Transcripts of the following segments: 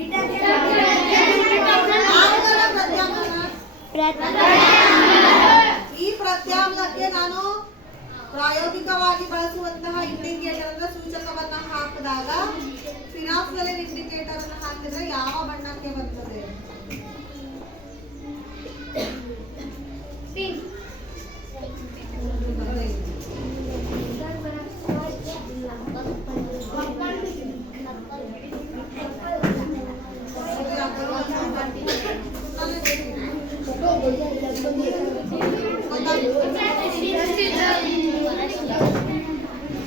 ಈ ಪ್ರತ್ಯಾಮ್ಲಕ್ಕೆ ನಾನು ಪ್ರಾಯೋಗಿಕವಾಗಿ ಬಳಸುವಂತಹ ಇಂಡಿಕೇಟರ್ ಸೂಚಕವನ್ನ ಹಾಕಿದಾಗ ಫಿನಾಕ್ಸಲಿನ್ ಇಂಡಿಕೇಟರ್ ಅನ್ನು ಹಾಕಿದ್ರೆ ಯಾವ ಬಣ್ಣಕ್ಕೆ ಬರ್ತದೆ?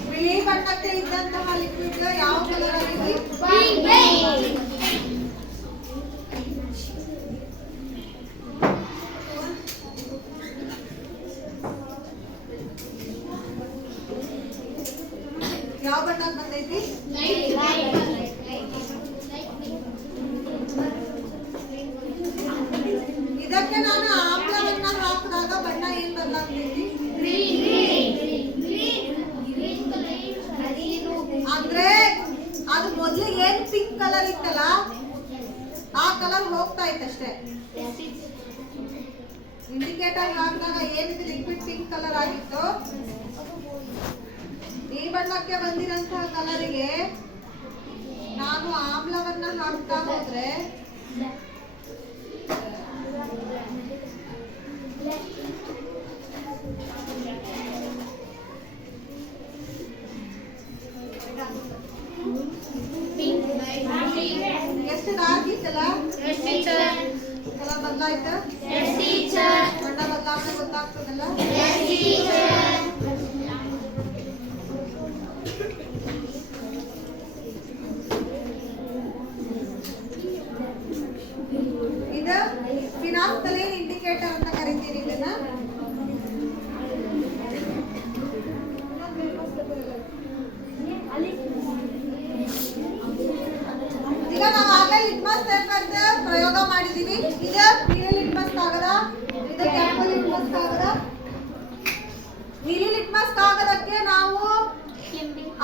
ಬಿಳಿ ಬಣ್ಣಕ್ಕೆ ಇದ್ದಂತಹ ಲಿಕ್ವಿಡ್ ಯಾವ ಕಲರ್ ಆಗಿದೆ? ಯಾವ ಬಣ್ಣಕ್ಕೆ ಬಂದೈತಿ? ಇದಕ್ಕೆ ನಾನು ಆಮ್ಲವನ್ನ ಹಾಕಿದಾಗ ಬಣ್ಣ ಏನ್ ಬದಲಾಗ್ತೈತಿ? ಅಂದ್ರೆ ಅದು ಮೊದಲು ಏನ್ ಪಿಂಕ್ ಕಲರ್ ಇತ್ತಲ್ಲ ಆ ಕಲರ್ ಹೋಗ್ತಾ ಇತ್ತಷ್ಟೇ. ಇಂಡಿಕೇಟರ್ ಹಾಕಿದಾಗ ಏನಿದೆ ಲಿಕ್ವಿಡ್ ಪಿಂಕ್ ಕಲರ್ ಆಗಿತ್ತು, ಈ ಬಣ್ಣಕ್ಕೆ ಬಂದಿರಂತಹ ಕಲರಿಗೆ ನಾನು ಆಮ್ಲವನ್ನ ಹಾಕ್ತಾ ಹೋದ್ರೆ ಎಷ್ಟು ಡಾರ್ಕ್ ಇತ್ತಲ್ಲ ಕಲರ್ ಬದಲಾಯ್ತ? ಬಣ್ಣ ಬದಲಾವಣೆ ಗೊತ್ತಾಗ್ತದಲ್ಲ? ಇದು ಫಿನಾಕ್ಸಲಿನ್ ಇಂಡಿಕೇಟರ್ ಅಂತ ಕರಿತೀರಿ ಇದನ್ನ. ಈಗ ನಾವು ಆಗಲೇ ಲಿಟ್ಮಸ್ ಪೇಪರ್ದ ಪ್ರಯೋಗ ಮಾಡಿದೀವಿ. ಇದು ನೀಲಿ ಲಿಟ್ಮಸ್ ಕಾಗದ, ಇದು ಕೆಂಪು ಲಿಟ್ಮಸ್ ಕಾಗದ. ನೀಲಿ ಲಿಟ್ಮಸ್ ಕಾಗದಕ್ಕೆ ನಾವು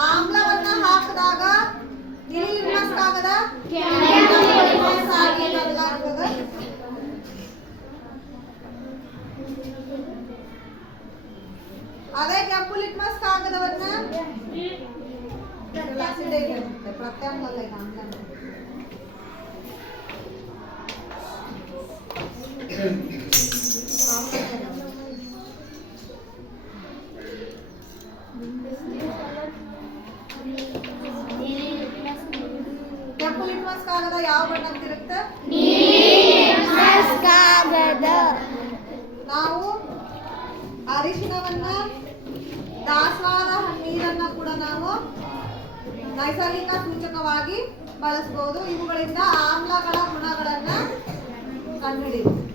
ಆಮ್ಲವನ್ನ ಹಾಕಿದಾಗ ನೀಲಿ ಲಿಟ್ಮಸ್ ಕಾಗದ ಆಗಿ ಬದಲಾಗ್ತದೆ. ಅದೇ ಕೆಂಪು ಲಿಟ್ಮಸ್ ಕಾಗದವನ್ನ ಪ್ರತ್ಯಾಮ್ಲ ಕೆಂಪು ಲಿಟ್ಮಸ್ ಕಾಗದ ಯಾವ ಬಣ್ಣಕ್ಕಿರುತ್ತೆ? ನಾವು ಅರಿಶಿನವನ್ನ, ದಾಸವಾಳ ನೀರನ್ನ ಕೂಡ ನಾವು ನೈಸರ್ಗಿಕ ಸೂಚಕವಾಗಿ ಬಳಸಬಹುದು. ಇವುಗಳಿಂದ ಆಮ್ಲಗಳ ಗುಣಗಳನ್ನ ಕಂಡುಹಿಡಿಯಬಹುದು.